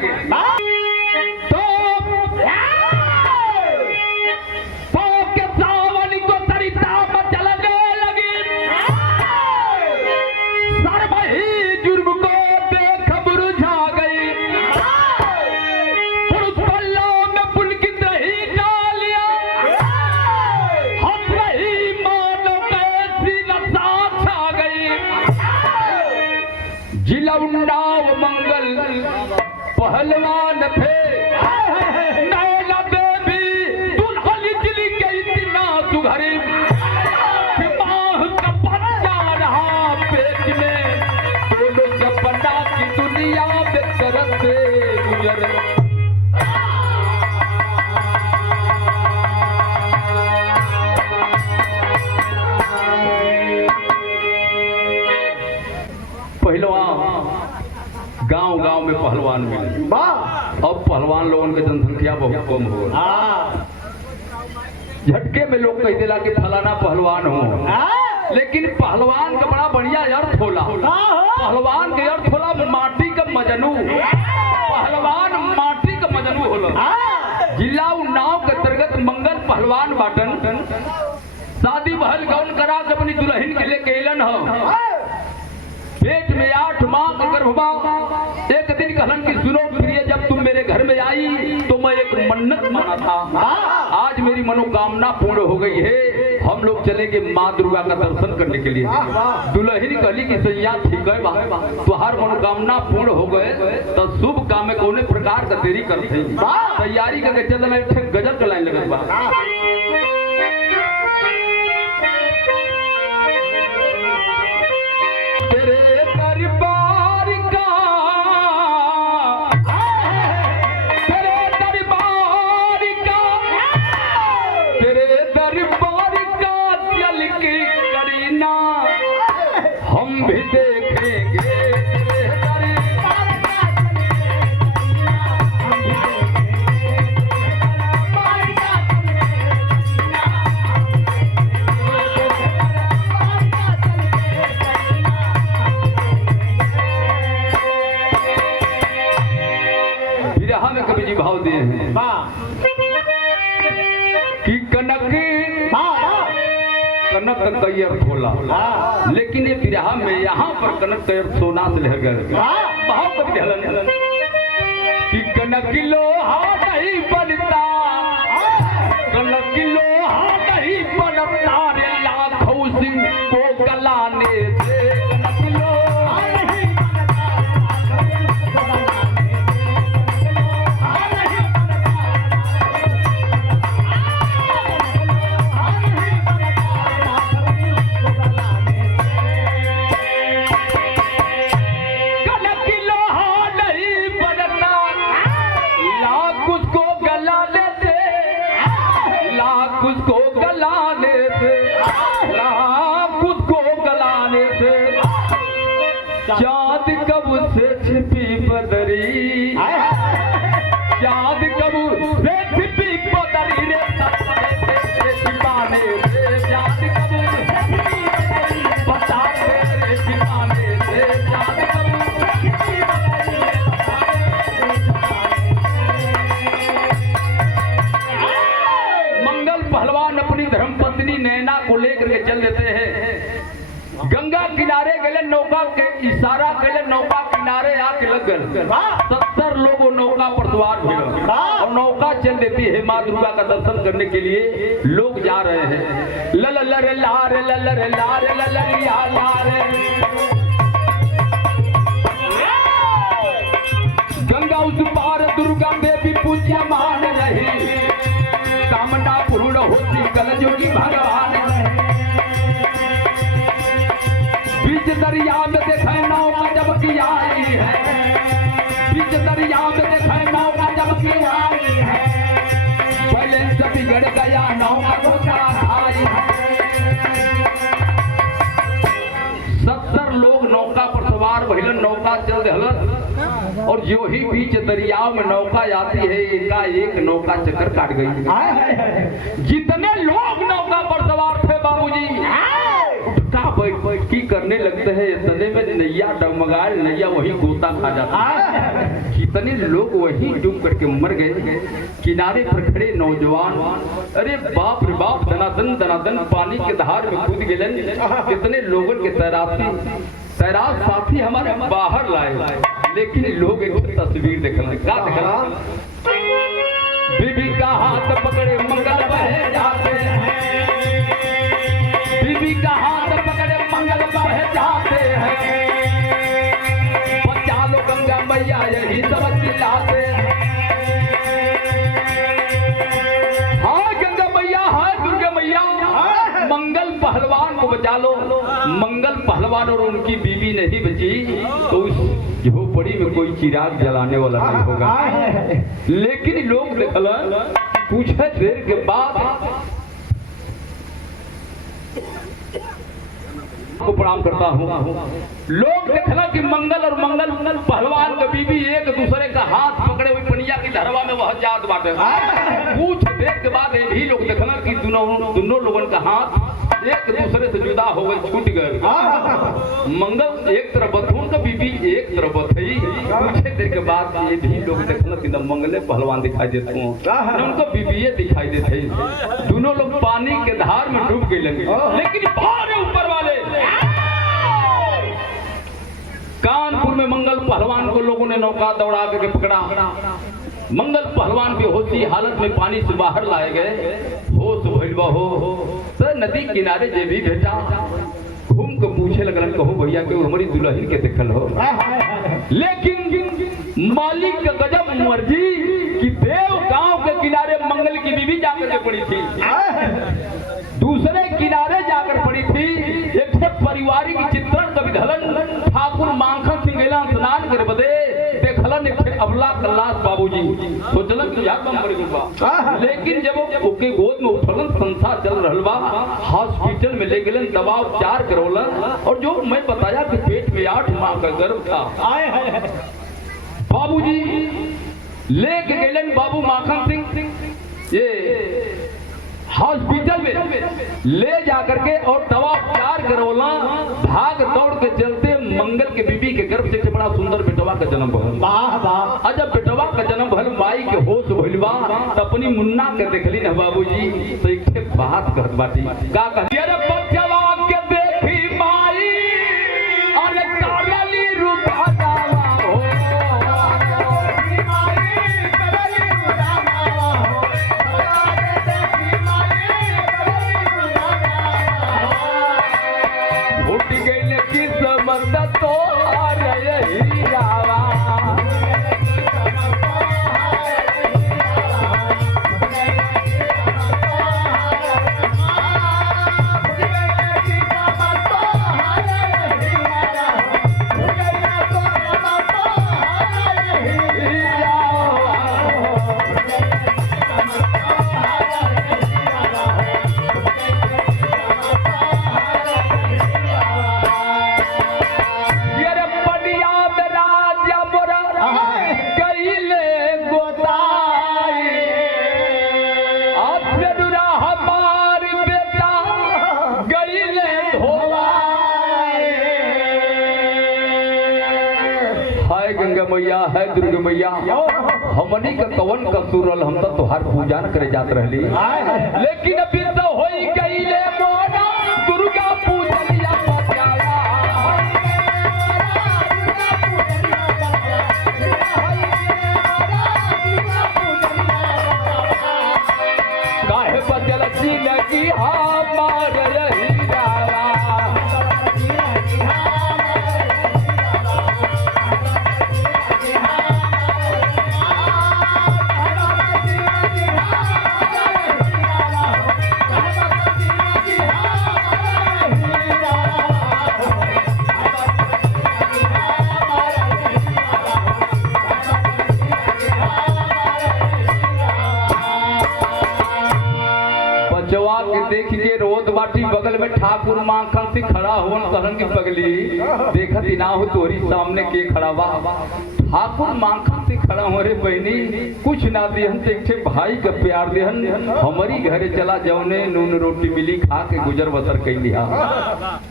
दिखाएंगे। जिला उन्नाव मंगल पहलवान थे, नैना देवी दुल्हन जिली के इतना सुघरी, दिमाग का बच्चा रहा पेट में, दोनों जपना की दुनिया में तरस से गुजर। पहलवान गांव-गांव में पहलवान मिले। अब पहलवान लोगों की जनसंख्या बहुत कम हो, झटके में लोग कह दिला कि फलाना पहलवान हो, लेकिन पहलवान का बड़ा बढ़िया अर्थ होला। पहलवान के अर्थ होला माटी का मजनू, पहलवान माटी का मजनू होला। जिला उन्नाव के अंतर्गत मंगल पहलवान बाटन शादी बहल गौन करा के अपनी दुल्हन के लेके एलन हो। पेट में 8 माह का गर्भवा। एक दिन कहलन कि सुनो प्रिय, जब तुम मेरे घर में आई तो मैं एक मन्नत माना था, आज मेरी मनोकामना पूर्ण हो गई है, हम लोग चलेंगे माँ दुर्गा का दर्शन करने के लिए। दुल्हन कहली कि सैया ठीक है बा, तुहार मनोकामना पूर्ण हो गए तो शुभ काम में कौने प्रकार का देरी करते तैयारी करके चल गजब के लाइन लगत बा। तेरे दरबार का चल के करीना हम भी देखेंगे। में कवि जी भाव दिए हैं कि कनक कैर खोला, लेकिन ये विरहा में यहाँ पर कनक कैर सोना से लह गए। भाव कवि कि कनक लोहा नहीं बनता, कनक लोहा नहीं बनता रे लाखों सिंह को गलाने से। चाँद कब से छिपी बदरी, चाँद कब से छिपी बदरी रे ठिकाने से, चाँद कब बता रे ठिकाने से, चाँद कब। मंगल पहलवान अपनी धर्मपत्नी नैना को लेकर के चल देते हैं। गंगा किनारे गए, नौका के इशारा करे, नौका किनारे आके लग गए। 70 लोग नौका पर सवार हुए और नौका चल देती है माँ दुर्गा का दर्शन करने के लिए। लोग जा रहे हैं। लल लरे लारे ललरे लारे ललरिया लारे, गंगा उस पार दुर्गा देवी पूज्यमान रही, कामना पूर्ण होती कलयुगी भगवान। बीच दरिया में देखे नौका जब की आई है, बीच दरिया में देखे नौका जब की आई है, पहले से बिगड़ गया नौका को आई है। 70 लोग नौका पर सवार भइलन, नौका चल रहा और जो ही बीच दरिया में नौका आती है एकाएक नौका चक्कर काट गई। जितने लोग नौका पर सवार थे बाबूजी, बैठकी करने लगते हैं, इतने में नैया डगमगाए, नैया वही गोता खा जाता है। कितने लोग वही डूब करके मर गए। किनारे पर खड़े नौजवान, अरे बाप रे बाप, दनादन दनादन पानी के धार में कूद गए। कितने लोगों के तैराक साथी हमारे बाहर लाए, लेकिन लोग एक तस्वीर देखना का देखना, बीबी का हाथ पकड़े मंगल बहे जाते हैं, बीबी का हाथ पकड़े मंगल बहे जाते हैं, बच्चा लो गंगा मैया यही सब चिल्लाते हैं। हाँ गंगा मैया, हाँ दुर्गा मैया, मंगल पहलवान को बचा लो। मंगल पहलवान और उनकी बीवी नहीं बची तो उस झोपड़ी में कोई चिराग जलाने वाला नहीं होगा। लेकिन लोग देखला कुछ देर के बाद को प्रणाम करता हूँ। लोग देखला कि मंगल और मंगल पहलवान का बीवी एक दूसरे का हाथ पकड़े हुए पनिया की धरवा में वह जात बाटे। कुछ देर के बाद भी लोग देखला कि दोनों लोगों का हाथ एक दूसरे से जुदा हो गए, छूट गए। मंगल एक तरफ बथून का बीबी एक तरफ बथई। कुछ देर के बाद ये भी लोग देखला कि मंगले पहलवान दिखाई देते हैं, उनको बीबी दिखाई देते। दोनों लोग पानी के धार में डूब गए लगे। लेकिन भारे ऊपर वाले कानपुर में मंगल पहलवान को लोगों ने नौका दौड़ा करके पकड़ा। मंगल पहलवान बेहोशी हालत में पानी से बाहर लाए गए। होश भइलबा हो सर नदी किनारे जे भी बेटा घूम के पूछे लगलन, कहो भैया के हमारी दुल्हन के देखल हो। लेकिन मालिक का गजब मर्जी कि देव गांव के किनारे मंगल की बीवी जाकर के पड़ी थी, दूसरे किनारे जाकर पड़ी थी। एक पारिवारिक चित्रण कवि धलन ठाकुर माखन सिंह स्नान कर बदे देखलन एक अबला कल्लास बाबूजी सोचलन कि यार मर गइल। लेकिन जब ओके गोद में उठलन, संसार चल रहल बा, हॉस्पिटल में ले गेलन, दवा उपचार करौलन। और जो मैं बताया कि पेट में 8 माह का गर्भ था। बाबूजी लेके गेलन बाबू माखन सिंह ये हॉस्पिटल में ले जाकर के और दवा उपचार करौला। भाग दौड़ के चलते मंगल के बीबी के गर्भ से बड़ा सुंदर बेटवा का जन्म भइल। वाह जब बेटवा का जन्म भइल, माई के होश भइल बा, अपनी मुन्ना के देखली न बाबूजी तो एक बात कहत बाटी का कहली, अरे बच्चवा के देखी माई अरे काली रूपा दावा हो, तो आ रही रावा मैया है दुर्गा मैया, हमनी का कवन कसूरल, हम तो तुहार पूजा न करे जात रहली। लेकिन अभी तो होई गईले मोरा दुर्गा पूजनिया बचावा, काहे बचल जिंदगी हमार यही रावा। देख के रोद बाटी बगल में ठाकुर माखन से खड़ा हुआ कहन की पगली देखत ना हो तोरी सामने के खड़ा बा। ठाकुर माखन से खड़ा हो रे बहनी कुछ ना दिहन तो एक भाई का प्यार दिहन हमारी घरे चला जौने नून रोटी मिली खा के गुजर बसर कई लिया।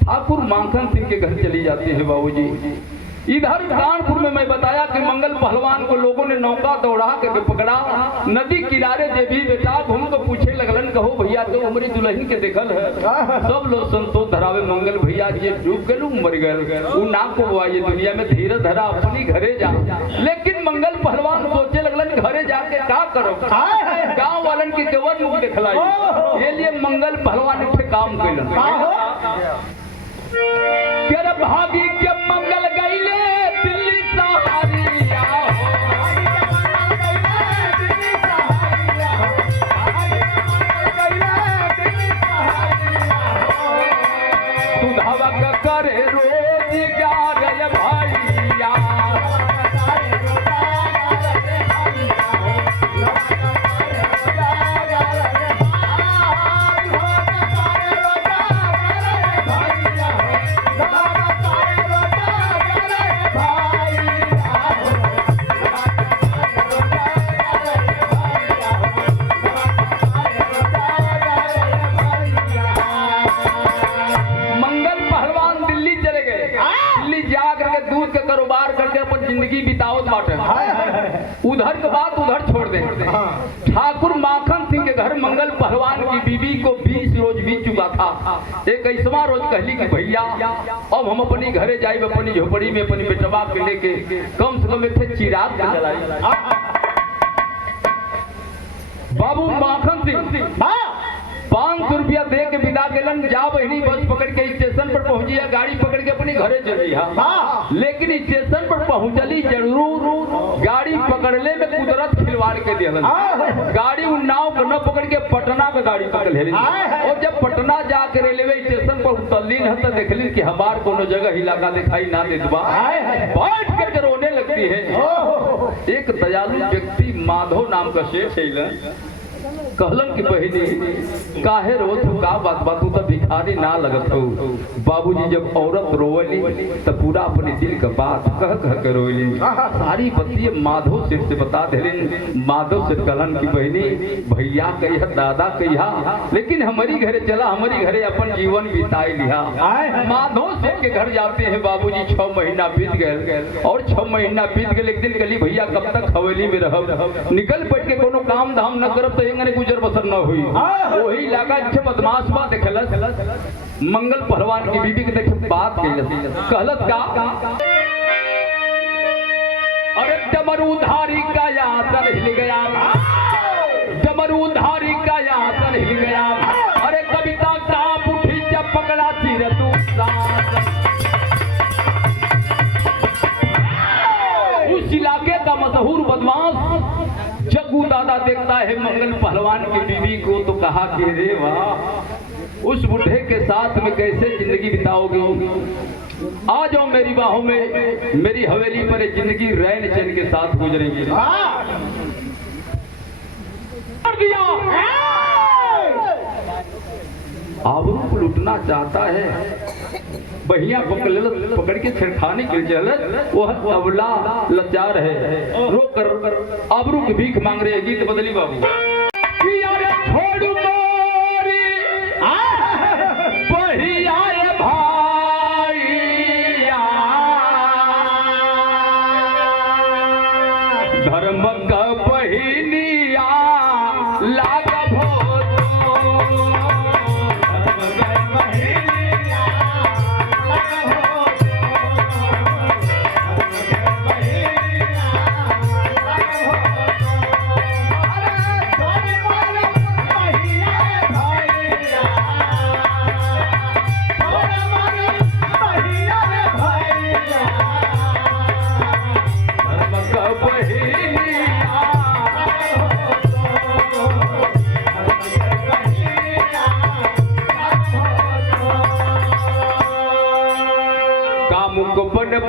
ठाकुर माखन सिंह के घर चली जाती है बाबूजी। इधर कानपुर में मैं बताया कि मंगल पहलवान को लोगों ने नौका दौड़ा के पकड़ा नदी किनारे जे भी बेटा घूम को पूछे लगलन कहो भैया तो हमारी दुल्हन के देखल है। सब लोग संतोष धरावे मंगल भैया जी डूब गलू मर गए उ ना को ये दुनिया में धीरे धरा अपनी घरे जा। लेकिन मंगल पहलवान सोचे लगलन घरे जाके क्या करो गाँव वालन की केवल मुख दिखलाई ये लिए मंगल पहलवान एक काम कैलन भागी के मंगल गईले दिल्ली सहारिया तू धावक करे रोजगार भैया जिंदगी बितावत बाटे उधर के बात उधर छोड़ दे। ठाकुर माखन सिंह के घर मंगल पहलवान की बीवी को 20 रोज बीत चुका था। एक ऐसा रोज कहली कि भैया अब हम अपनी घरे जाए अपनी झोपड़ी में अपनी बेटवा के लेके कम से कम एक चिराग जलाई। बाबू माखन सिंह 500 रुपया दे के विदा केलन जा बहनी बस पकड़ के स्टेशन पर पहुंची है गाड़ी पकड़ के अपनी घरे चली है। लेकिन स्टेशन पर पहुंचली जरूर गाड़ी पकड़ले में कुदरत खिलवाड़ के दिलन गाड़ी उन्नाव को न पकड़ के पटना का गाड़ी पकड़ ले और जब पटना जाके रेलवे स्टेशन पर उतरली न तो देखली कि हमार कोनो जगह इलाका दिखाई ना देतबा बैठ कर रोने लगती है। एक दयालु व्यक्ति माधव नाम का शेख है कहलन की बहनी काहे रोत हो का बात तू तो भिखारी ना लगत हो। बाबूजी जब औरत रोवली तो पूरा अपने दिल का बात कह के रोवली सारी बतिये माधव सिर से बता देलिन। माधव सिर कहलन की बहनी भैया कहिया दादा कहिया लेकिन हमारी घरे चला हमारी घरे अपन जीवन बिताई लिया। माधव सिर के घर जाते हैं बाबूजी 6 महीना बीत गए और 6 महीना बीत गए। एक दिन कहली भैया कब तक हवेली में रह निकल पड़ के कोनो काम धाम न करब तो एंगने गुजर बसर न हुई। वही लगा जे बदमाश बा देखलस मंगल पहलवान की बीबी के देख बात कहलत का अरे डमरूधारी का यातन हिल गया डमरूधारी का यातन हिल गया। अरे कविता कांप उठी जब पकड़ा तीर उस इलाके का मशहूर बदमाश जग्गू दादा देखता है मंगल पहलवान की बीवी को तो कहा कि रे वाह उस बुढ़े के साथ में कैसे जिंदगी बिताओगे। आ जाओ मेरी बाहों में मेरी हवेली पर जिंदगी रैन चैन के साथ गुजरेगी। आबरू को लूटना चाहता है बहिया पकड़ के छेड़खानी के चलत वह अबला लाचार है रो कर आबरू की भीख मांग रहे। गीत बदली बाबू छोड़ू मोरी बहिया भाईया धर्म का बहिनिया लाग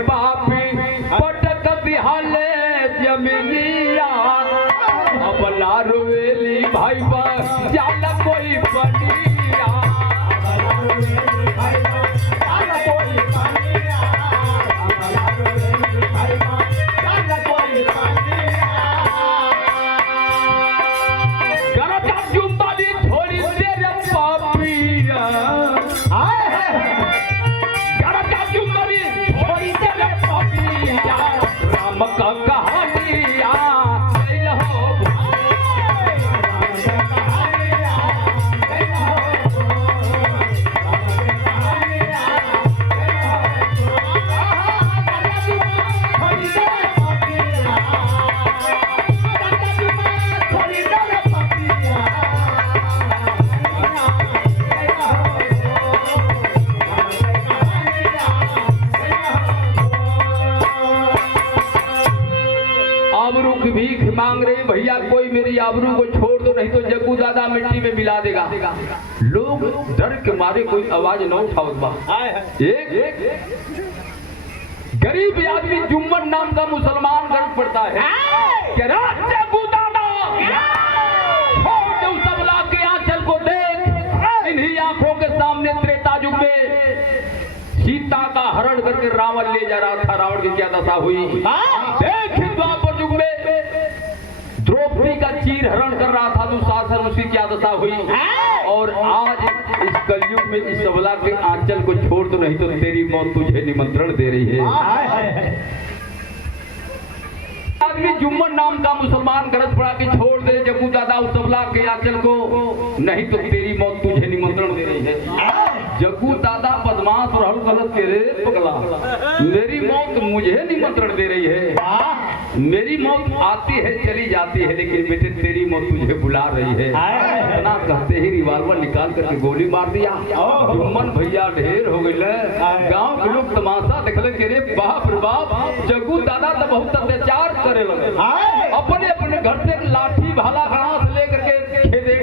पापी पटक दिहाले जमीनिया अबला रोवेली भाई बा जाला कोई बनिया कोई मांग रहे भैया कोई मेरी आबरू को छोड़ दो, नहीं तो जग्गू दादा मिट्टी में मिला देगा। लोग डर के मारे कोई आवाज न उठाओ। एक गरीब आदमी जुम्मन नाम का मुसलमान गर्ज पड़ता है, जग्गू दादा छोड़ दो सबला के आंचल को देख, इन्हीं आंखों के सामने त्रेता युग में सीता का हरण करके रावण ले जा रहा था, रावण की क्या दशा हुई। देख द्वापर युग में द्रौपदी का चीर हरण कर रहा था दुशासन, उसकी क्या दशा हुई। और आज इस कलयुग में इस सबला के आंचल को छोड़ दो, नहीं तो तेरी मौत तुझे निमंत्रण दे रही है। आदमी जुम्मन नाम का मुसलमान गरज पड़ा कि छोड़ दे जग्गू दादा उस सबला के आंचल को, नहीं तो तेरी मौत तुझे निमंत्रण दे रही है। जग्गू दादा बदमाश रहल गलत के रे पगला, मेरी मौत मुझे निमंत्रण दे रही है। मेरी मौत आती है चली जाती है, लेकिन बेटे तेरी मौत तुझे बुला रही है। इतना कहते ही रिवाल्वर निकाल करके गोली मार दिया। जुम्मन भैया ढेर हो गए, गांव के लोग तमाशा देखले के रे बाप रे बाप, जग्गू दादा तो बहुत अत्याचार करे लगे। अपने अपने घर से लाठी भाला घास लेकर के खेदे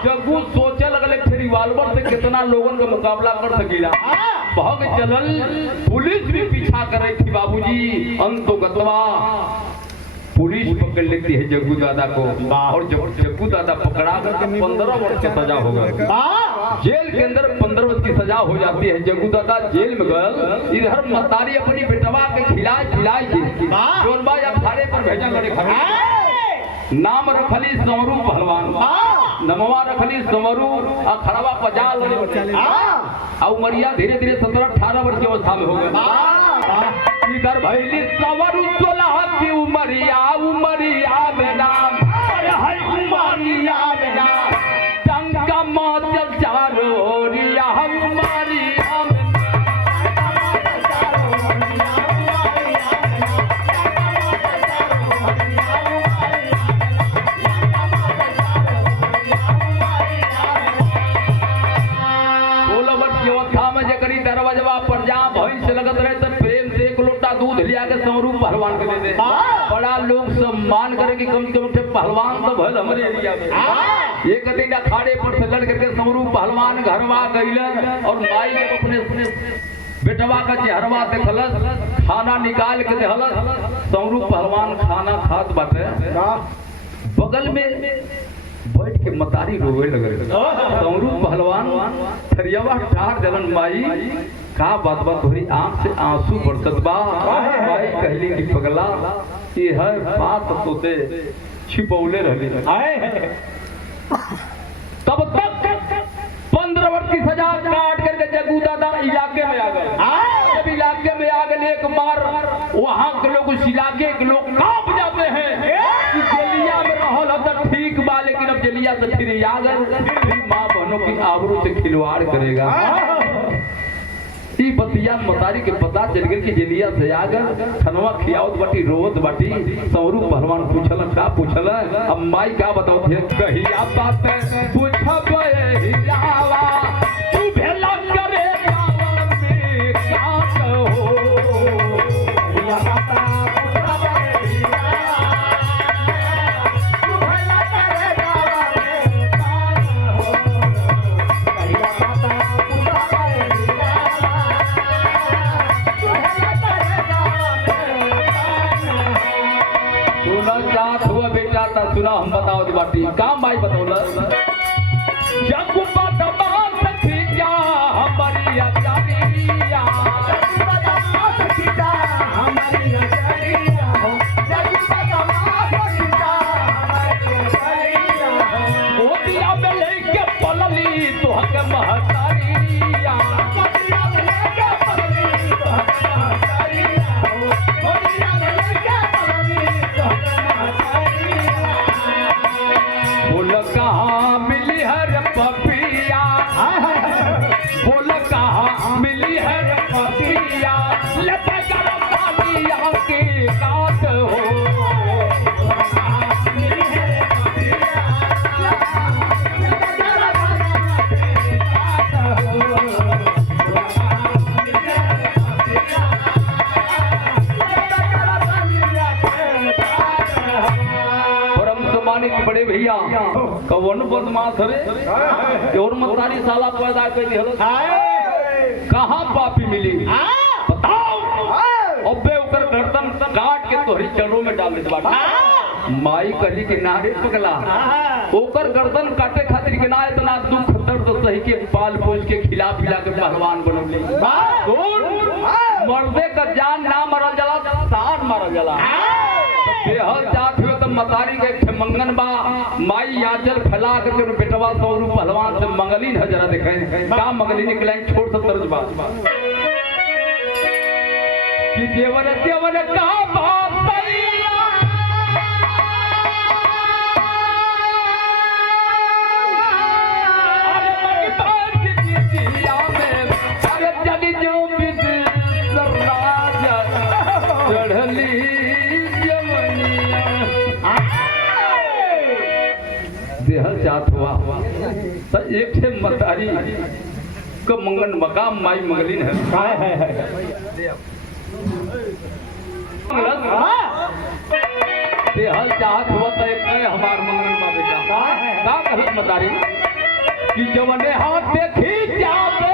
जग्गू सोचे लगले रिवाल्वर से कितना लोगों का मुकाबला कर सकेला। भाग चलल, पुलिस भी पीछा कर रही थी बाबूजी, अंतो गतवा पुलिस पकड़ लेती है जग्गू दादा को। और जब जग्गू दादा पकड़ा करके 15 वर्ष की सजा हो गई, जेल के अंदर 15 वर्ष की सजा हो जाती है। जग्गू दादा जेल में गए, इधर मतारी अपनी बेटवा के खिलाई जोनबाई अखाड़े पर भेजन लगे। नाम रखली समरू पहलवान, नमवा रखली समरू, अखड़वा 50 और उमरिया धीरे धीरे 17-18 वर्ष की अवस्था में हो गए। इधर भैली समरू 16 की उमरिया, उमरिया में नाम उमरिया में नाम टंका माचल चारो ओरिया, उमरिया में लगत रहे तो प्रेम से एक लोटा दूध लिया के समरू पहलवान के दे दे। बड़ा लोग सम्मान करे कि कम से कम पहलवान तो भल हमारे एरिया में। एक दिन अखाड़े पर से लड़ करके समरू पहलवान घरवा गइलन और माई ने अपने बेटवा का चेहरवा देखलस, खाना निकाल के देहलस। समरू पहलवान खाना खात बाटे, बगल में बैठ के मतारी रोवे लगे। समरू पहलवान थरियावा ठार जलन, माई का बात बात तोहरी आंख से आंसू बरसत बा। माई कहली कि पगला ये है बात तो से छिपौले रहली। तब तक 15 वर्ष की सजा काट करके जग्गू दादा इलाके में आ गए। जब इलाके में आ गए एक बार वहां के लोग, उस इलाके के लोग कांप जाते हैं कि जेलिया में रहल तो ठीक बा, लेकिन अब जेलिया से फिर आ गए, फिर माँ बहनों की आबरू से खिलवाड़ करेगा। बतिया मतारी के पता चल गए कि जेलिया से आ गए, खनवा खियावत बाटी रोवत बाटी। समरू पहलवान पूछल का पूछल, अब माई क्या बताओ थे कहिया बात पूछब हिलावा तू भेला करे रावण में क्या कहो। कहिया बात पूछब हिलावा तू भेला करे रावण में क्या कहो। कहिया बात पूछब सुना हम बताओ बाटी काम भाई बतौल जब बदमाश खींचा हमारी अचारिया, हमारी अचारिया हो, जब बदमाश खींचा हमारी अचारिया हो, ओदिया में लेके पलली तो हक महतारिया, ओदिया में लेके पलली तो हक महतारिया हो, ओदिया में लेके पलली तो हक महतारिया। बोल कहाँ मिली हर पपिया, बोल कहाँ मिली पहलवानी के बड़े भैया कौन बदमाश रे और मतारी साला पैदा कर दिहल कहाँ पापी मिली बताओ अबे ओकर गर्दन काट के तोहरी चरणों में डाल दे बाटा माई कहली कि ना रे पगला ओकर गर्दन काटे खातिर के ना इतना दुख दर्द सही के पाल पोस के खिला पिला के पहलवान बनौले मर्दे का जान ना मरल जला शान मरल जला बेहल जात हुए तो मतारी के मंगन बा माई आंचल फैला करके बेटवा सौरू पहलवान से मंगली न जरा देखे का मंगली निकलाई छोड़ सब तरज बा कि देवर देवर का बाप जात हुआ तो एक से मतारी का मंगन मकाम माई मंगलिन है बेहल चाहत हुआ तो एक हमार मंगन मा बेटा का कहत मतारी कि जवने हाथ देखी जावे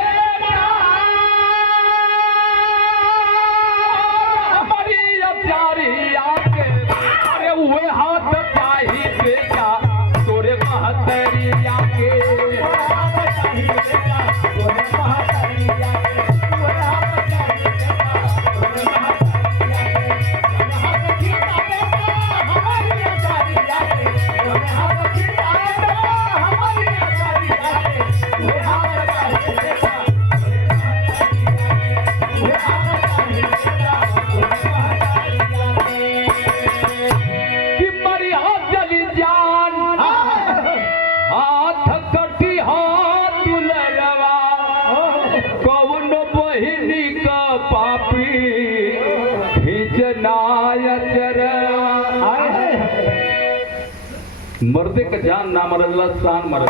हमारी प्यारी आके अरे वो हाथ चाही बेटा महतरिया के मर्दे का जान ना मरल शान मरल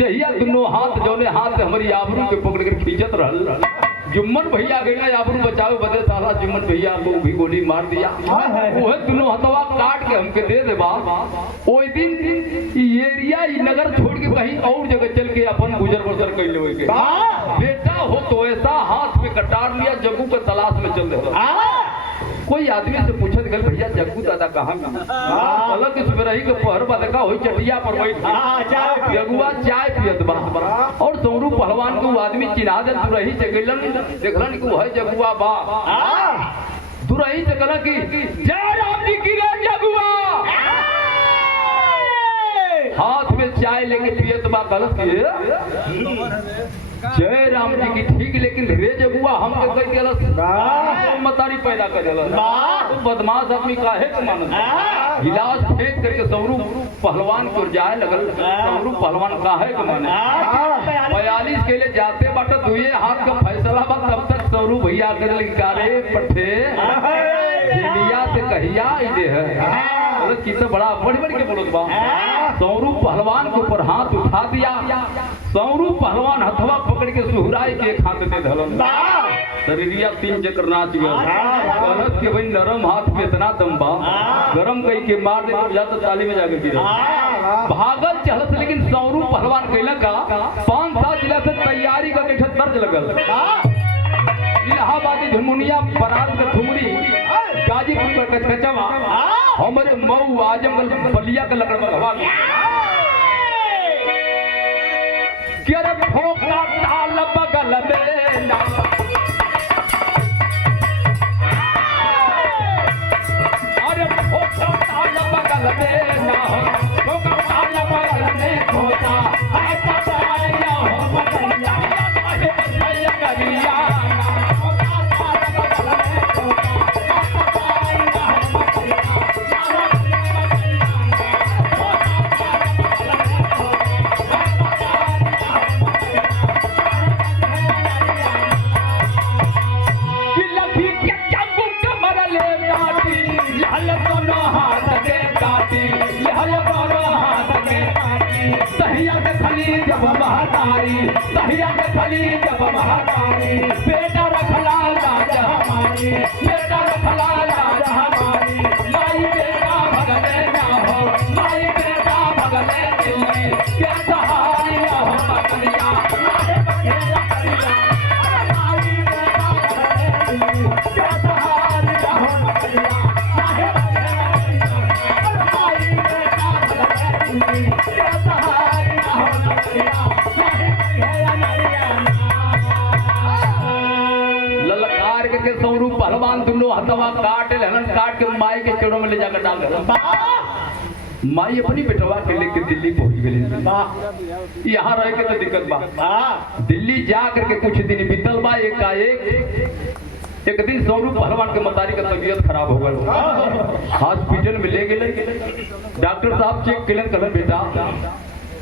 जहिया दोनों हाथ जौने हाथ से हमारी आबरू के पकड़ कर खींचत रहल जुम्मन भैया गया आबरू बचावे बदे साला जुम्मन भैया को भी गोली मार दिया वो दोनों हथवा काट के हमके दे दे बा ओई दिन एरिया नगर छोड़ के कहीं और जगह चल के अपन गुजर बसर कर लेवे के बेटा हो तो ऐसा हाथ में कटार लिया जग्गू के तलाश में चल रहे कोई आदमी से पूछत गल भैया जग्गू दादा कहाँ अलग इसमें रही के पहर बदका होई चटिया पर बैठ जगुआ चाय पियत बा और सौरू पहलवान को आदमी चिन्हा दे तू रही से गइलन देखलन कि है जगुआ बा तू रही से कहला कि जय राम जी की रे जगुआ हाथ में चाय लेके पियत बा गलत जय राम जी की ठीक लेकिन रे जगुआ हम के कह दिया मतारी पैदा कर दिया बदमाश आदमी काहे के मानत गिलास फेंक करके सौरू पहलवान को जाए लगल सौरू पहलवान काहे के माने 42 के लिए जाते बाटे दुए हाथ का फैसला बा तब तक सौरू भैया कर लिकारे पठे दुनिया से कहिया दे है कितना बड़ा बड़ी के बोलत बा सौरू पहलवान के ऊपर हाथ उठा दिया सौरू पहलवान हथवा पकड़ के सुहराई के हाथ दे धलन शरीरिया 3 चक्कर नाच गया कहत के भाई नरम हाथ में इतना दम बा गरम कई के मार दे या तो ताली में जाके गिरा भागल चलत लेकिन सौरू पहलवान कहला का 5-7 जिला से तैयारी करके दर्ज लगल इलाहाबादी झुमुनिया बरात का ठुमरी गाजीपुर का कचकचवा हमारे मऊ आजमगढ़ बलिया का लकड़ हवा अरे ठोका ताल बगल में ना अरे ठोका ताल बगल में ना ठोका ताल बगल में ठोका है पताया हो पताया है पताया करिया जब महातारी बेटा रखला लाज हमारी बेटा रखला लाज हमारी माई बेटा भगले ना हो हथवा काट लेलन, काट के माई के चेड़ों में ले जाकर डाल देलन। माई अपनी बेटवा के लेके दिल्ली पहुंच गई। यहाँ रह के तो दिक्कत बा। दिल्ली जा करके कुछ दिन बीतल बा, एक दिन स्वरूप पहलवान के मतारी का तबीयत खराब हो गई। हॉस्पिटल में ले गए, डॉक्टर साहब चेक कलन, कहलन बेटा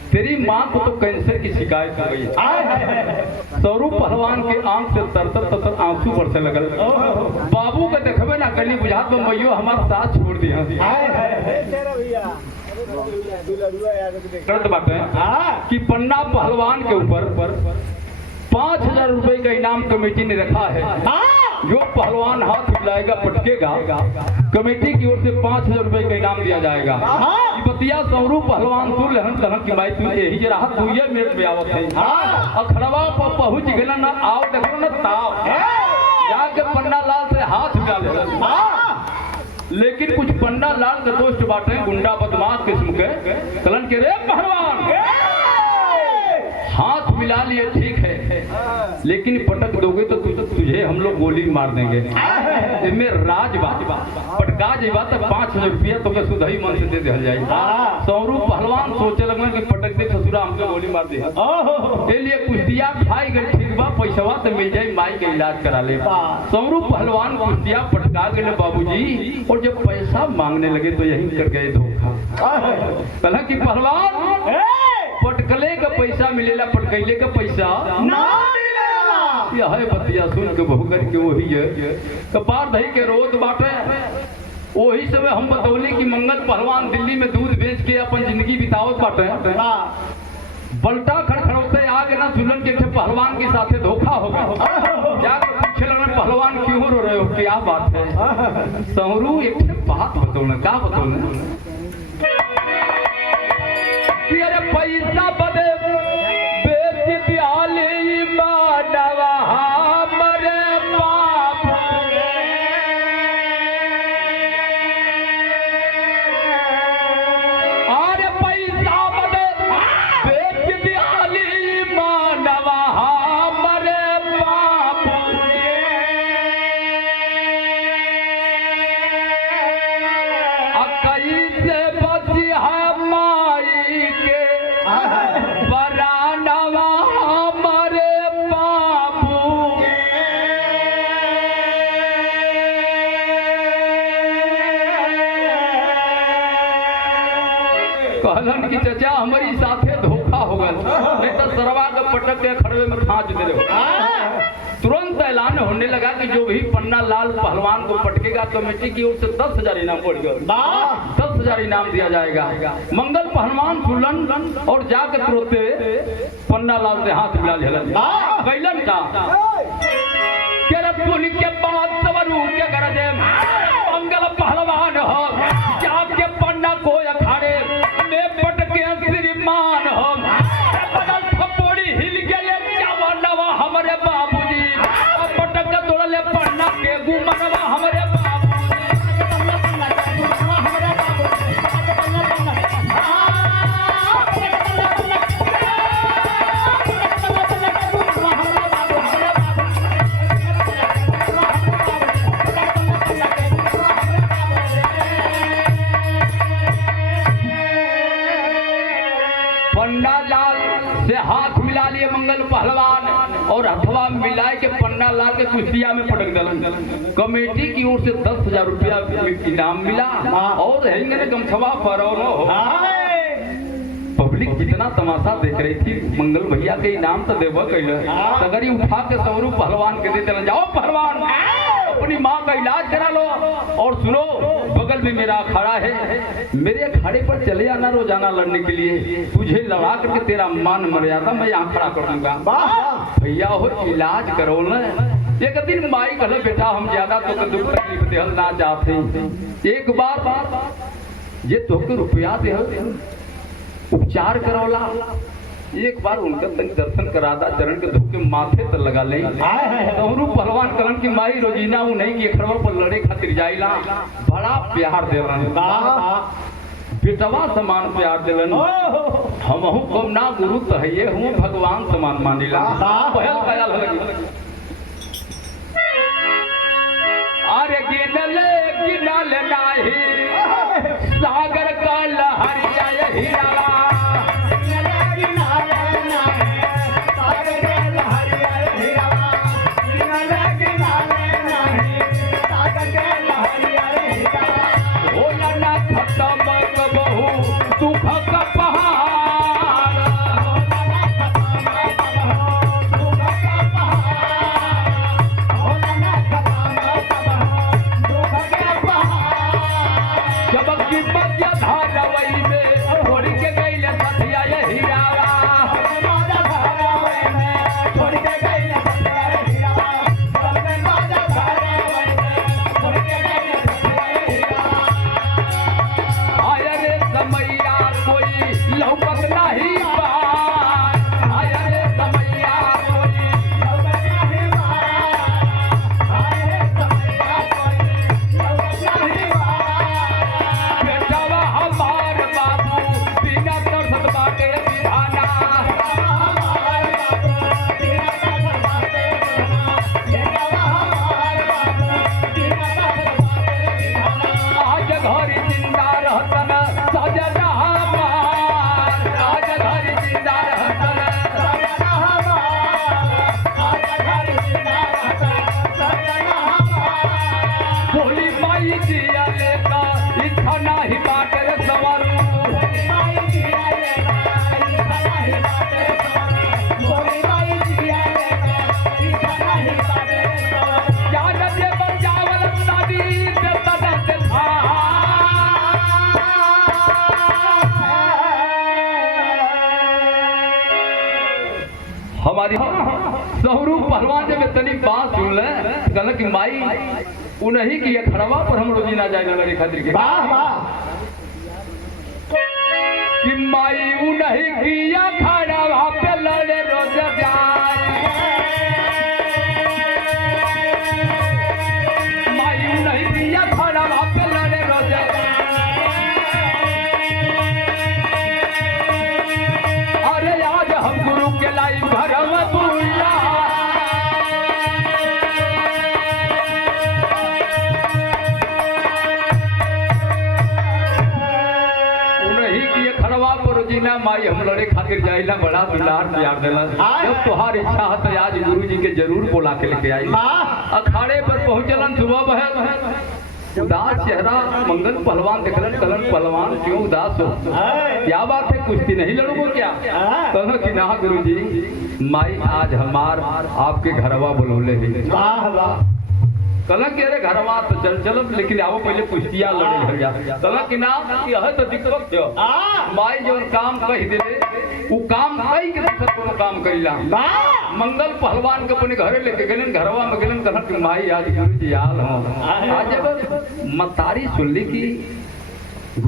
तेरी माँ को तो कैंसर की शिकायत हो गई है। स्वरूप पहलवान के आंख से तर आंसू बरसे लगल। बाबू के देखबे ना गली बुझात में मैयो हमारा साथ छोड़ दिया। बाटे कि पन्ना पहलवान के ऊपर 5000 रुपए का इनाम कमेटी ने रखा है। जो पहलवान हाथ मिलाएगा पटकेगा, कमेटी की ओर से 5000 रुपए का इनाम दिया जाएगा। ये बतिया स्वरूप पहलवान सुन लहन कहन कि भाई तू यही जरा 2 मिनट में आवत है। अखड़वा पर पहुंच गए ना, आओ देखो ना ताव जाके पन्ना लाल से हाथ मिला ले। लेकिन कुछ पन्ना लाल के दोस्त बाटे गुंडा बदमाश किस्म के, कहलन के रे पहलवान हाथ मिला लिए ठीक है, लेकिन पटक दोगे तो तुझे हम लोग गोली मार देंगे। इसमें राज पटका जेबा तो 5000 रुपया तो सुधा ही मन से दे दिया जाएगा। स्वरूप पहलवान सोचे लगन कि पटक दे ससुरा हमको गोली मार दे, इसलिए कुश्तिया खाई गई। ठीक बा पैसवा तो मिल जाए, माई के इलाज करा ले। स्वरूप पहलवान कुश्तिया पटका गए बाबूजी, और जब पैसा मांगने लगे तो यही कर गए धोखा। कहला कि पहलवान पटकले का पैसा मिलेला, पटकैले का पैसा ना मिलेला। यह है बतिया सुन के बहुकर के वही है कपार दही के रोत बाटे। वही समय हम बतौली कि मंगल पहलवान दिल्ली में दूध बेच के अपन जिंदगी बितावत बाटे। बल्टा खड़खड़ौते आगे ना सुलन के पहलवान के साथे धोखा होगा। जाकर पूछे लगन पहलवान क्यों रो रहे हो, क्या बात है? सहरू एक बात बतौना, क्या बतौना कि अरे पैसा बदे बेच दियाली मानवा हमरे बाप। अरे पैसा बदे बेच दियाली मानवा हमरे बाप। कैसे बची है बरानवा हमारे बाबू। कहलन कि चचा हमारी साथे धोखा हो गया, नहीं तो सरवा के पटक के खड़वे में खांच दे रहे। तुरंत ऐलान होने लगा कि जो भी पन्ना लाल पहलवान को पटकेगा कमेटी की ओर से 10,000 इनाम पड़ गया। 10,000 इनाम दिया जाएगा। मंगल पहलवान सुलन और जाकर तुरंत पन्ना लाल से हाथ मिला झलन कैलन का के बाद सवरू के घर दे मंगल पहलवान हो जाके पन्ना को अखाड़े में पटके श्रीमान हो बदल थपोड़ी हिल गए चावनवा हमारे बाबूजी पटक तोड़ले पन्ना के गुमनवा हमारे पन्ना लाल से हाथ मिला लिए मंगल पहलवान और हथवा मिलाए के पन्ना लाल के कुश्तिया में पटक दलन। कमेटी की ओर से 10,000 रुपया इनाम मिला और गमछवा फरौनो हो। पब्लिक जितना तमाशा देख रही थी, मंगल भैया के इनाम तो देव कैल सगरी उठा के स्वरूप पहलवान के दे देना, जाओ पहलवान अपनी माँ का इलाज करा लो। और सुनो बगल में मेरा अखाड़ा है, मेरे अखाड़े पर चले आना रोजाना लड़ने के लिए, तुझे लड़ा करके तेरा मान मर्यादा मैं यहाँ खड़ा कर दूंगा। भैया हो इलाज करो न। एक दिन माई कहले बेटा हम ज्यादा तो दुख तकलीफ देहल ना चाहते, एक बार ये तोके रुपया दे उपचार करौला, एक बार उनका तक दर्शन करादा, चरण के धोके माथे पर लगा ले। तोहरू पहलवान कलन की माई रोजीना उ नहीं कि खड़वा पर लड़े खातिर जाइला, बड़ा प्यार देलन, बेटवा समान प्यार देलन। हमहु कम ना गुरु तहिए हूँ भगवान समान मानिला। पहल ख्याल लगी अरे गिनले गिनल नाही सागर का लहरिया हीरावा हमारी सहरू पहलवान जब तनी बात सुन ले कहल कि माई उन्हीं की खड़वा पर हम रोजी ना जाए मेरे खातिर के कि माई उन्हीं की खड़वा पे लड़े रोज जाए माई उन्हीं की खड़वा पे लड़े रोज अरे आज हम गुरु के लाई घर माई हम लड़े खातिर जाइला बड़ा दुलार प्यार देला जब तुहार इच्छा है तो आज गुरु जी के जरूर बोला के लेके आई अखाड़े पर पहुंचलन सुबह बहन उदास चेहरा मंगल पहलवान देखलन कलन पहलवान क्यों उदास हो क्या बात है कुश्ती नहीं लड़ोगे क्या कहो कि ना गुरु जी माई आज हमार आपके घरवा बुलौले कलक के अरे घरवा तो चल चल लेकिन आओ पहले कुश्तिया लड़े घर जा कलक कि ना यह तो दिक्कत है माई जो काम कह दे वो काम कई के सब कोनो काम कइला मंगल पहलवान के अपने घरे लेके गेलन घरवा में गेलन कलक कि माई आज गुरु जी आल हो आज जब मतारी सुनली कि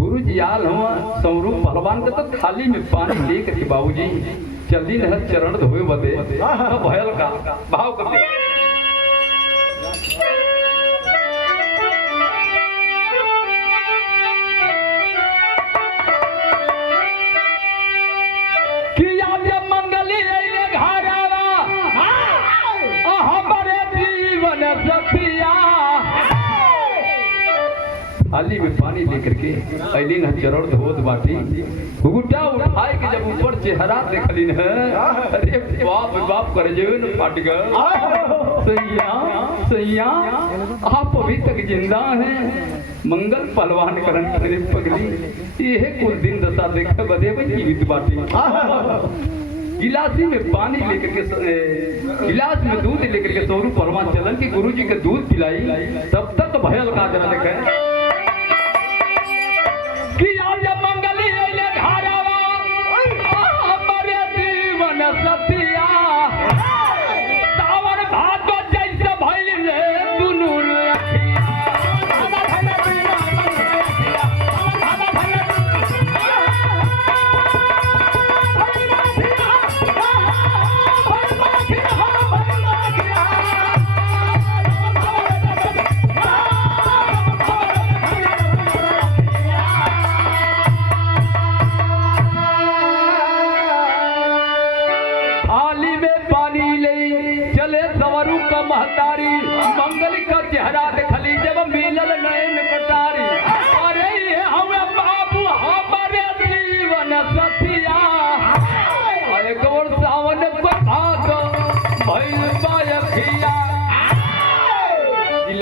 गुरु जी आल हो सौरू पहलवान के तो खाली में पानी लेके कि बाबूजी जल्दी न चरण धोए बदे भयल का भाव करते थाली में पानी लेकर के अलिन चरण धोत बाटी घुघुटा उठाए के जब ऊपर चेहरा देखलिन है अरे बाप बाप कर जेवन फाट गए सैया सैया आप अभी तक जिंदा हैं मंगल पहलवान करन करे पगली यह कुल दिन दशा देखे बदे जीवित बाटी गिलासी में पानी लेकर के गिलास में दूध लेकर के सौरू पहलवान चलन की गुरु जी के दूध पिलाई तब तक भयल का जरा देखे कि आज मंगली ले घरवा हमरे जीवन सतिया सावर भादो जैसे भइल रे दुनु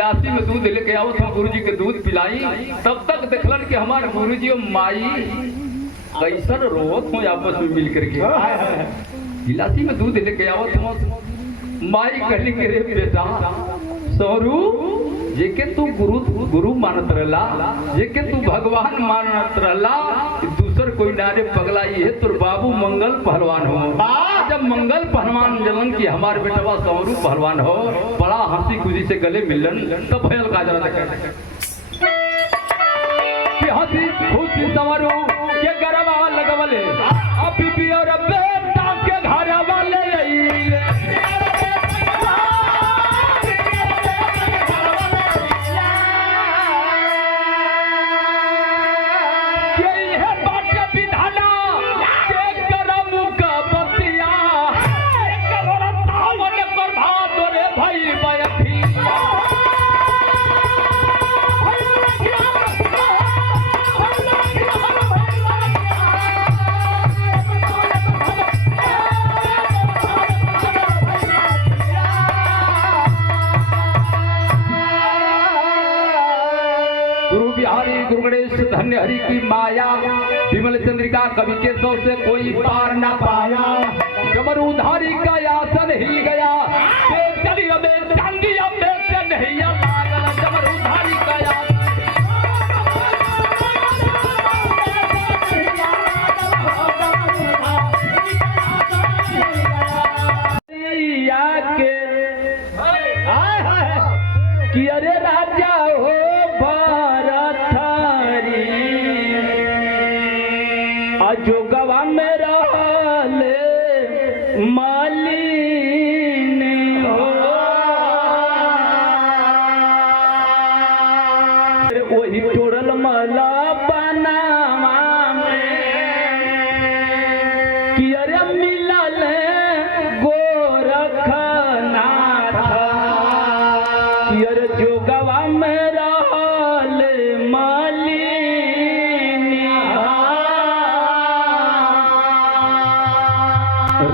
गिलासी में दूध लेके आओ तो गुरु जी के दूध पिलाई। तब तक देखलन कि हमारे गुरु जी और माई कैसन रोत हो आपस में मिल करके। गिलासी में दूध लेके आओ तो माई कहली के रे बेटा सौरू जेके तू गुरु मानत रहला, जेके तू भगवान मानत रहला, दूसर कोई नारे पगला ये तोर बाबू मंगल पहलवान हो। जब मंगल पहलवान जलन की हमारे बेटवा सौरू पहलवान हो, बड़ा हंसी खुशी से गले मिलन। तब भयल का जरा देखे कि हंसी खुशी सौरू के गरबा लगवले अभी भी और बेटा के घर वाले गुरु गणेश धन्य हरि की माया, विमल चंद्रिका कवि के सौ से कोई पार न पाया। जमरूधारी का आसन हिल गया, चांदी अब से नहीं लागल। जमरूधारी का कि अरे राजा हो जो गवा में रहले मालिन हो, वही तोड़ल मला बनावा में कि अरे मिलल गोरखनाथ कि अरे जो गवा में रहले मालिन।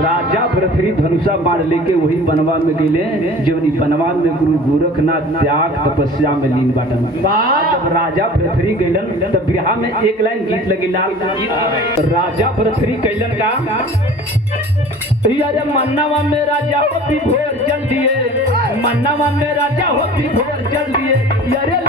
राजा भरथरी धनुषा बाण लेके वही बनवा में गेले, जब बनवा में गुरु गोरखनाथ त्याग तपस्या में लीन बाटन। जब राजा भरथरी गैलन तब बिरहा में एक लाइन गीत लगेला। राजा भरथरी कैलन का अरे मन्नावा में राजा हो भोर जल दिए, मन्नावा में राजा हो भोर जल दिए। अरे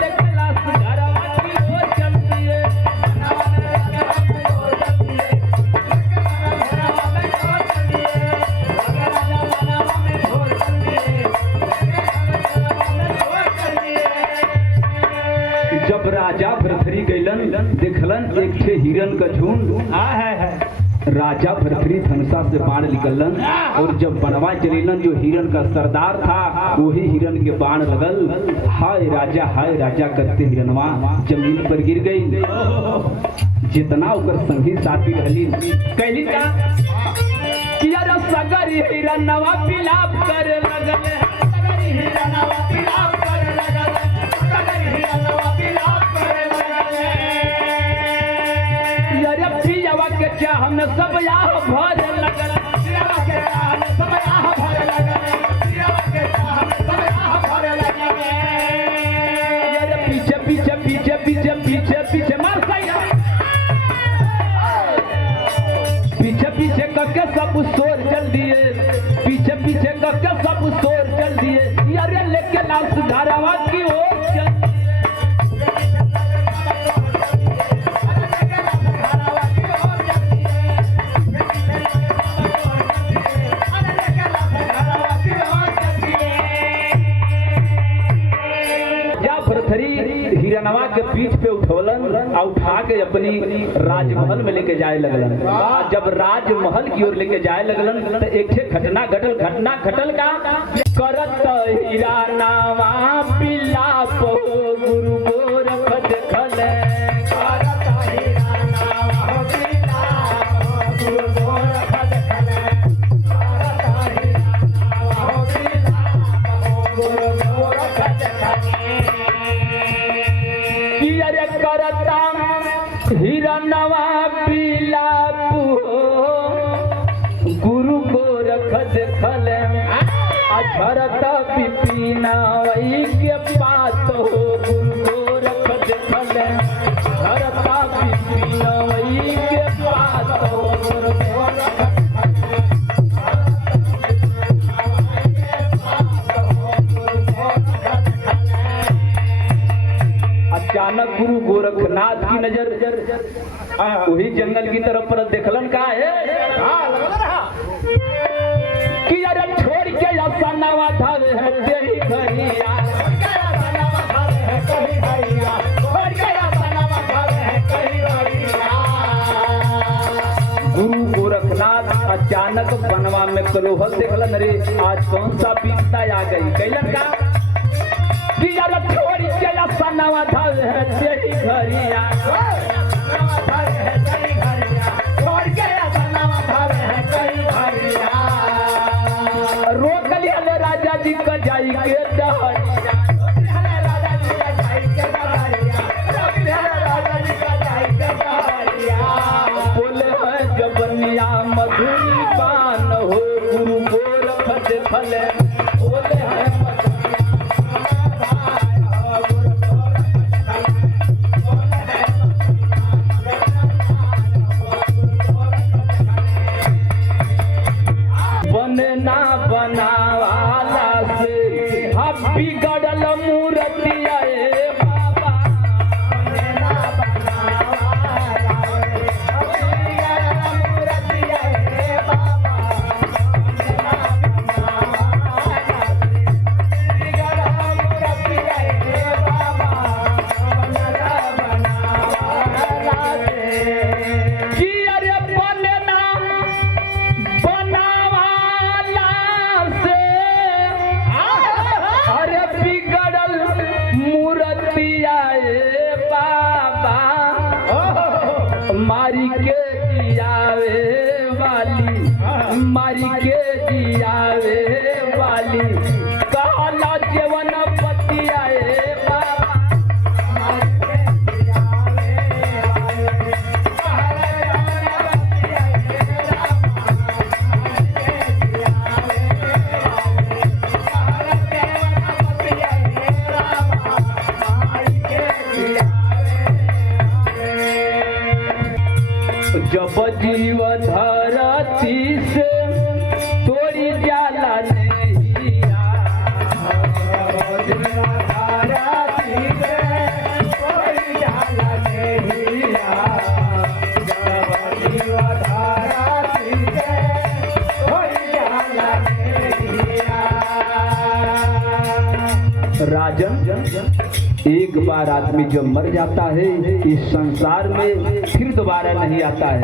जब राजा भरथरी गैलन देखलन एक ठे हिरन का झुंड। राजा भरथरी धनुषा से बाण निकलन और जब बनवा चलेलन जो हिरन का सरदार था वही हिरन के बाण लगल। हाय राजा करते हिरनवा जमीन पर गिर गई। जितना उकर संगी साथी रहली कहली का कि अरे सगर हिरनवा बिलाप कर लगल, सगर हिरनवा बिलाप कर लगल, सगर हिरनवा बिलाप कर लगल। अरे पियवा के चाह में सब याह भर लगल, पियवा के चाह में सब याह भर लगल, पियवा के चाह में सब याह भर लगल। अरे पीछे पीछे पीछे पीछे पीछे पीछे मार सैया पीछे पीछे करके सब शोर चल दिए, पीछे पीछे करके सब शोर चल दिए। अरे लेके लाल सुधारावा की ओर चल हिरनवा के पीठ पे उठौलन और उठा के अपनी राजमहल में लेके जाए लगलन। जब राजमहल की ओर लेके जाए लगलन तो एक घटना घटल का करत हिरनवा बिलाप गुरु गोरख देखल, करत हिरनवा बिलाप गुरु गोरख देखल, करत हिरनवा बिलाप गुरु गोरख देखल। अरे करता हिरनवा बिलाप गुरु गोरख देखल, अझरत पिपीना वही के पास वही जंगल की तरफ पर देखलन का है कि अरे छोड़ के अफसानावा धावे है तेरी घरिया गुरु गोरखनाथ अचानक बनवा में कलोहल देखलन, अरे आज कौन सा पीता आ गई कैलन का कि अरे छोड़ के अफसानावा धावे है तेरी घरिया रोक लिया राजा जी का जाई के डहरिया बोले है जबनिया मधुरी पान हो गुरु गोरख देखले बोले है बनना बनावाला से हम बिगड़ल मूर्तिया बाबा बनना बनावाला कि अरे बनना बनावाला से अरे बिगड़ल मूर्तिया बाबा मारी के जियावे वाली मारी के जियावे वाली कहला जीवन पतिया बाबा जब जीव धरती से तोड़ी जाला नैया राजन एक बार आदमी जब मर जाता है इस संसार में फिर दोबारा नहीं आता है।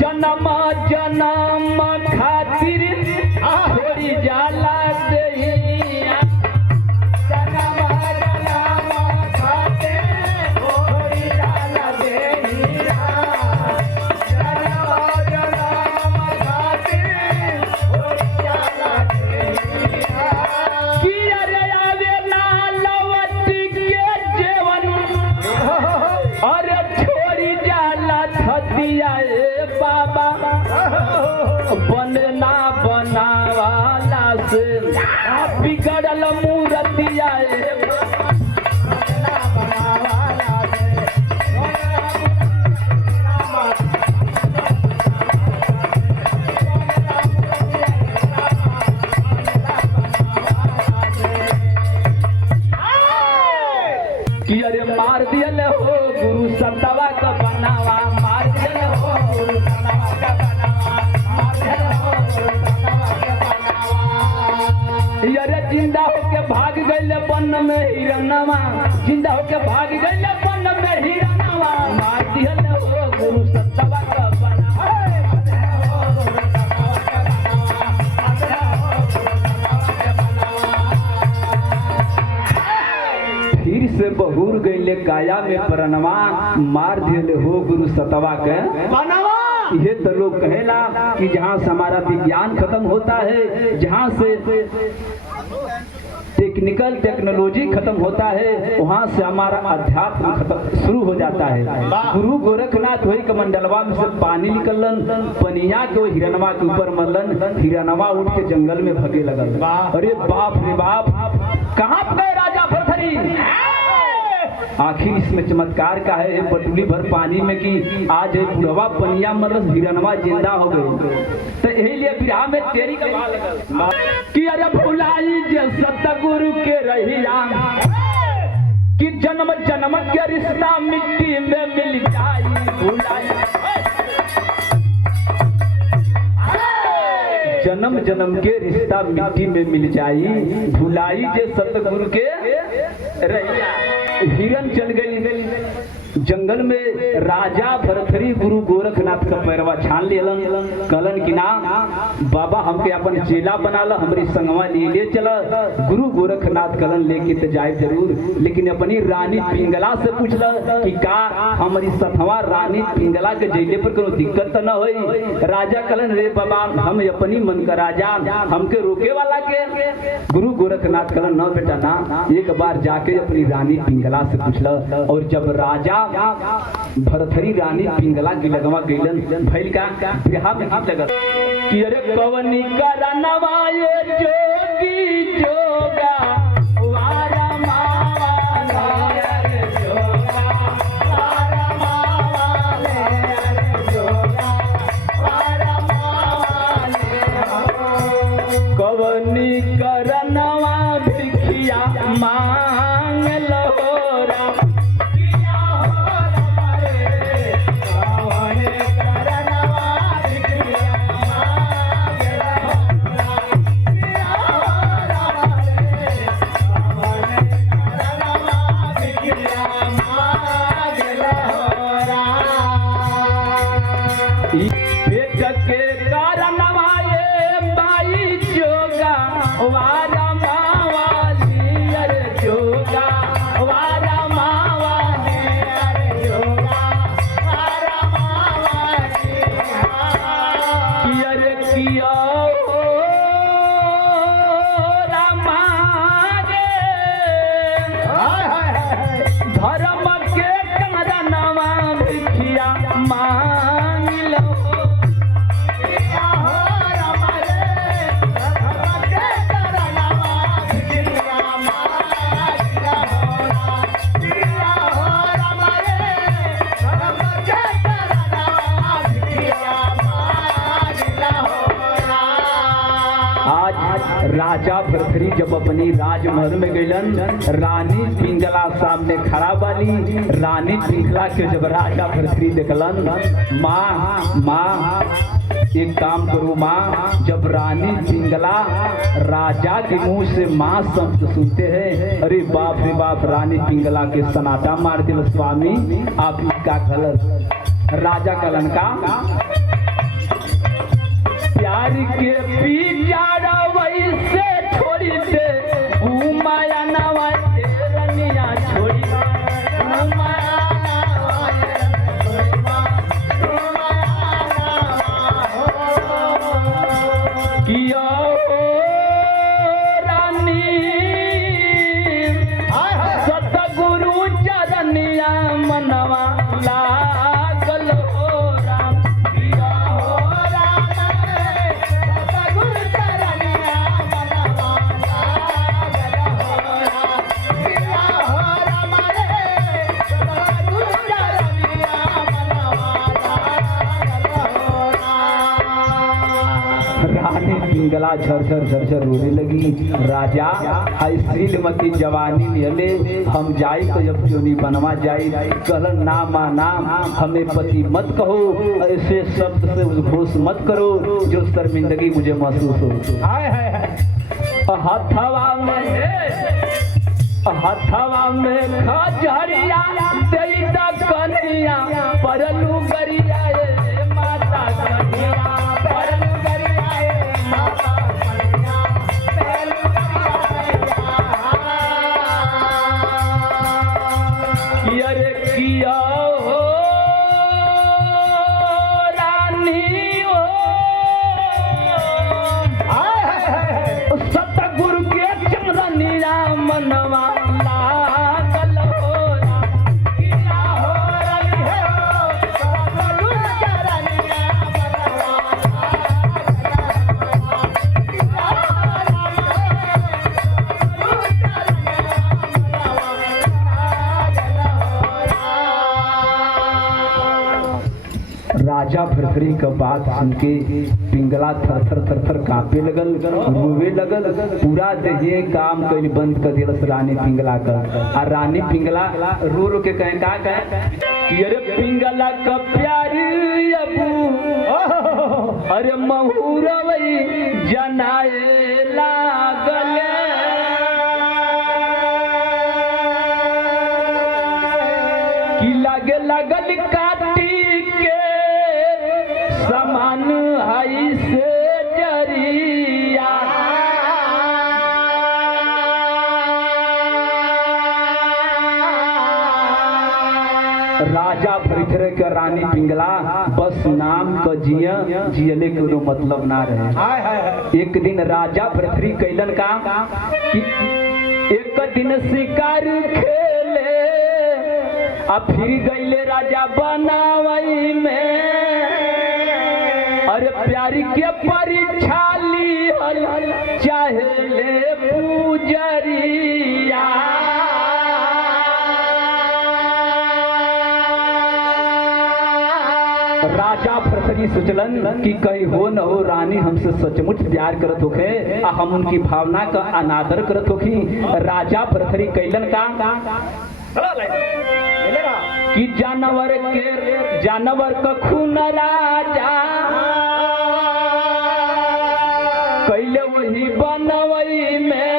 जन्म जन्म खातिर थोड़ी जाला देहिया जन्म जन्म खातिर थोड़ी जाला देहिया जन्म जन्म खातिर थोड़ी जाला देहिया कि अरे आवे ना लवट के जीवन अरे छोड़ी जाला छतिया बाबा बनना बनावाला से बिगड़ल मूर्तिया कि अरे मार दियल हो गुरु सतवा का बनावा मार दियल हो गुरु सतवा का बनावा मार दियल हो गुरु सतवा का बनावा अरे जिंदा होके भाग गइले वन में हिरनवा जिंदा होके भाग गइले वन में हिरनवा मार दियल हो गुरु सतवा का बनावा फिर से बहुर गईले काया में परनवा मार दिले हो गुरु सतवा के बनवा। ये तो लोग कहेला कि जहाँ से हमारा विज्ञान खत्म होता है जहाँ से टेक्निकल टेक्नोलॉजी खत्म होता है वहाँ से हमारा अध्यात्म खत्म शुरू हो जाता है। गुरु गोरखनाथ वही कमंडलवा में से पानी निकलन पनिया के वो हिरनवा के ऊपर मरलन हिरनवा उठ के जंगल में भगे लगल। अरे बाप रे बाप कहाँ गए राजा भरथरी आखिर इसमें चमत्कार का है बटुली भर पानी में कि आज है बुढ़वा पनिया मरस हिरनवा जिंदा हो गए। तो यही लिए बिरहा में तेरी का कि अरे भुलाई जे सतगुरु के रहिया कि जन्म जन्म के रिश्ता मिट्टी में मिल जाए भुलाई, जन्म जन्म के रिश्ता मिट्टी में मिल जाई भुलाई जे सतगुरु के रैया। हिरन चल गई जंगल में, राजा भरथरी गुरु गोरखनाथ का पैरवा छान लेलन, कहलन कि ना बाबा हमके अपन चेला बना ला, हमारी संगवा ले चल। गुरु गोरखनाथ कहलन लेके तो जाए जरूर, लेकिन अपनी रानी पिंगला से पूछल कि का हमारी सथवा रानी पिंगला के जैले पर कोनो दिक्कत तो न होई। राजा कहलन रे बाबा हम अपनी मन का राजा, हमके रोके वाला के। गुरु गोरखनाथ कहलन न बेटा ना, एक बार जाके अपनी रानी पिंगला से पूछल। और जब राजा भरथरी रानी पिंगला की लगवा गईलन, भइल का बिहार में गीत लगल कि अरे कवनी करनवा ये जोगी जोगा वारा मावा रे जोगा वारा मावा रे जोगा वारा मावा रे, कवनी करनवा भिखिया मांग लोरा राजा भरथरी जब अपनी राजमहल में गईलन, रानी पिंगला सामने खड़ा बाली। रानी पिंगला के जब राजा भरथरी देखलन, माँ एक काम करो माँ। जब रानी पिंगला राजा के मुंह से माँ शब्द सुनते हैं, अरे बाप रे बाप, रानी पिंगला के सनाटा मार दिल स्वामी आप का गलत। राजा कलन का प्यार के पीछा वैसे छोड़ी दे माया नवा रनिया छोड़ी किया रानी सतगुरु चरनिया मनवा लागल राम। रानी पिंगला झरझर झरझर रोने लगी। राजा श्रीमती जवानी निहले, हम जाई तो जब क्यों नहीं बनवा जाई। कहलन ना माँ ना, हमें पति मत कहो, ऐसे शब्द से उद्घोष मत करो जो शर्मिंदगी मुझे महसूस हो। हथवा में खजरिया देईदा कन्हैया परलू गरिया माता कन्हैया परलू गरिया माता कन्हैया परलू गरिया अरे किया हो रानी हो सतगुरु के चरनिया मनवा लागल हो किया हो रवि हो राजा भरथरी का बात सुन के पिंगला थर थर थर थर कांपे लगल, रोवे लगल, पूरा देहिए काम कइल बंद कर दिलस रानी पिंगला का। और रानी पिंगला रो रो के कहे का कहे कि अरे पिंगला का प्यारी अबू अरे महुरवई जनाए लागल कि लागे लगल काटी के समान हाई से जरिया राजा भरथरी के रानी पिंगला बस नाम का जियले के कोनो मतलब ना रहे। एक दिन राजा भरथरी कैलन काम कि एक दिन शिकार खेले आ फिर गईले राजा बनावई में अरे प्यारी के परीक्षा ली चाहे ले पूजरिया राजा भरथरी सोचलन कि कहीं हो न हो रानी हमसे सचमुच प्यार करत होखे आ हम उनकी भावना का अनादर करत होखी। राजा भरथरी कैलन का कि जानवर का खून राजा कैले वही बनवई में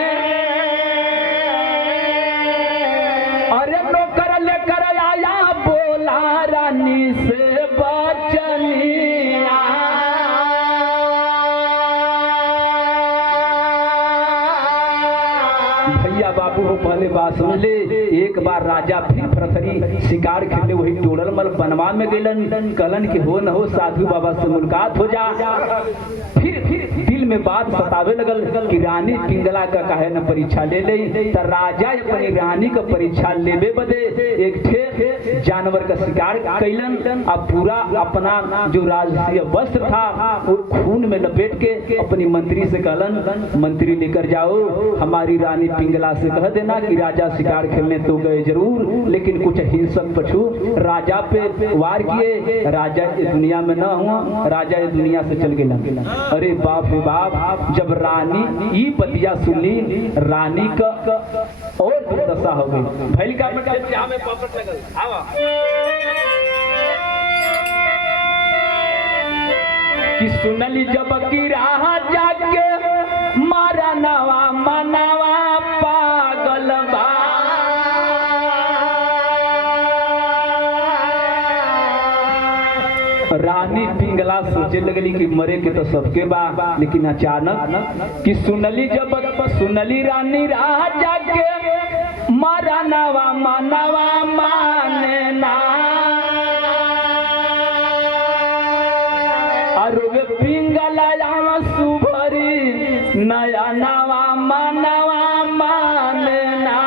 अरे नौकर लेकर आया बोला रानी से बचनिया भैया बाबू हो पहले बात सुन ले। एक बार राजा फिर भरथरी शिकार खेले वही टोड़ल मल बनवा में गलन कलन कि हो न हो साधु बाबा से मुलाकात हो जा। फिर दिल में बात सतावे लगल कि रानी पिंगला का काहे न परीक्षा ले ले। तो राजा अपनी रानी का परीक्षा लेबे बदे एक ठे जानवर का शिकार कैलन। अब पूरा अपना जो राजकीय वस्त्र था वो खून में लपेट के अपनी मंत्री से कहलन मंत्री लेकर जाओ हमारी रानी पिंगला से कह देना कि राजा शिकार खेलने तो गए जरूर लेकिन कुछ हिंसक पशु राजा पे वार किए। राजा इस दुनिया में न हुआ, राजा इस दुनिया से चल गए। अरे बाप रे बाप, जब रानी ई बतिया सुनली रानी का और दुर्दशा हो गई। भैल का में पॉपट लगल आवा कि सुनली जब की राजा के मारा नवा मनावा पागल बा रानी पिंगला सोचे लगली कि मरे के तो सबके बा लेकिन अचानक कि सुनली रानी राजा के मारा नवा मनवा माने ना अरे पिंगला सुभरी नया नवा मनवा माने ना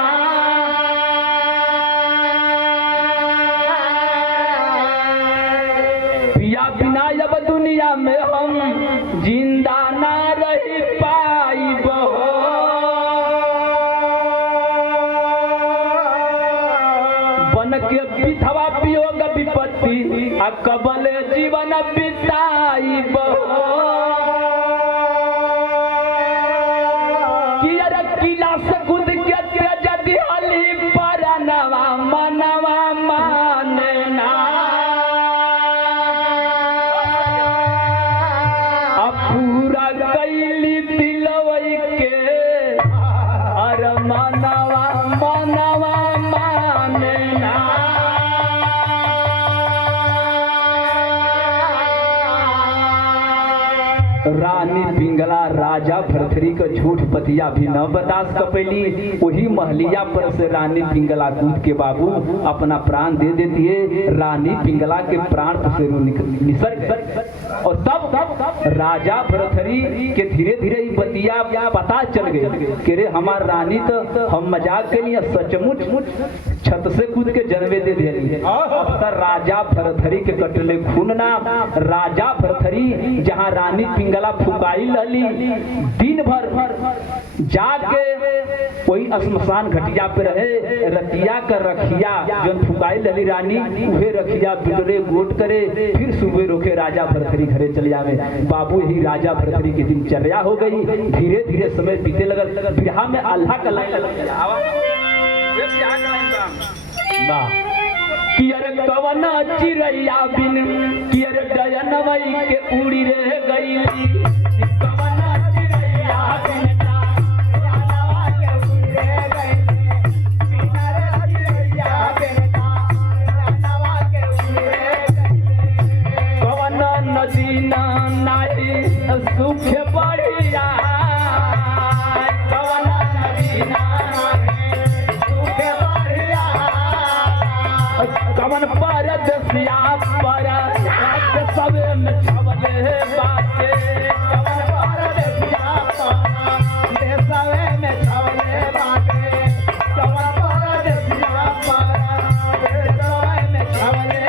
पिया बिना अब दुनिया में हम जिंदा ना रही पाई बहो बन के विधवा वियोग विपत्ति कबल जीवन बिताई बहो किला से कूद के तेज दिहली परनवा मनवा माने ना पूरा कैली दिलवई के अरे मनवा मनवा माने ना रानी पिंगला राजा भरथरी का झूठ पतिया भी न बर्दाश्त कर पैली। वही महलिया पर से रानी पिंगला कूद के बाबू अपना प्राण दे देती है। रानी पिंगला के प्राण से निसर गए और तब राजा भरथरी के धीरे धीरे बतिया पता चल गए कि रे हमार रानी तो हम मजाक के लिए सचमुच छत से कूद के जन्मे दे दिली। अब तक राजा भरथरी के कटले खून ना राजा भरथरी जहाँ रानी पिंगला जला फुकाई लली दिन भर जाके कोई श्मशान घटिया पे रहे रतिया कर रखिया जन फुकाई लली रानी उहे रखिया बिटरे गोट करे फिर सुबह रोके राजा भरथरी घरे चले जावे। बाबू यही राजा भरथरी की दिनचर्या हो गई। धीरे धीरे समय बीते लगल। बिरहा में अल्लाह का लाइन लग कवना चिड़ैया बिन कियर डयनवई के उड़ी रे गई। कवना चिड़ैया बिन कवना नदी नाई सुख बढ़िया। कवना नदी कवन पर दसिया पर सबे में छवले बाटे। कवन पर दसिया पर सबे में छवले बाटे। कवन पर दसिया पर सबे में छवले।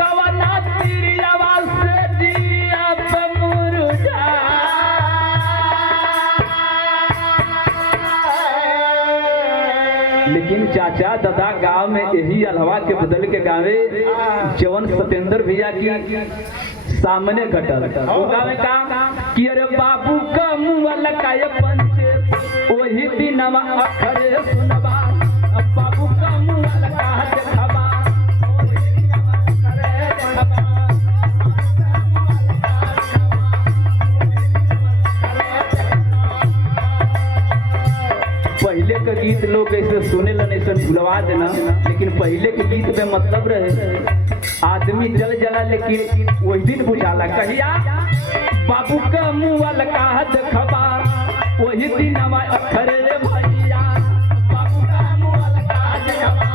कवना तिरियावा से जिया पे मुरझा। लेकिन चाचा दादा गांव में यही अलवा के बदल के गावे जवन सत्येंद्र भैया की सामने घटल वो गावे का कि अरे बाबू का मुंह लकाय पंचे वही दिनवा अखरे सुनबा। बाबू का मुंह लका देखबा पहले के गीत लोग ऐसे सुने लन ऐसे भुलवा देना। लेकिन पहले के गीत में मतलब रहे आदमी जल जला लेकिन वही दिन बुझाला कहिया बाबू का मुँह लका देखबा वही दिन अखरे रे भैया। बाबू का मुँह लका देखबा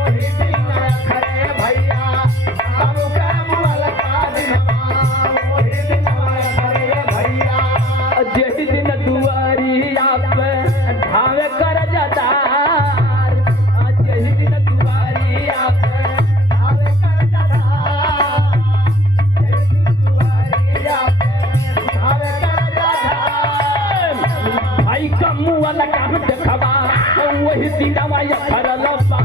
वही दिन अखरे भैया। बाबू का मुँह लका देखबा वही दिन अखरे भैया। जेही दिन दुआरिया पे ढावे कर जदार। जेही दिन दुआरिया पे ढावे कर जदार। जेही दिन दुआरिया पे ढावे कर जदार। भाई का मुँह लगा देखबा वही दिन अखरल बा।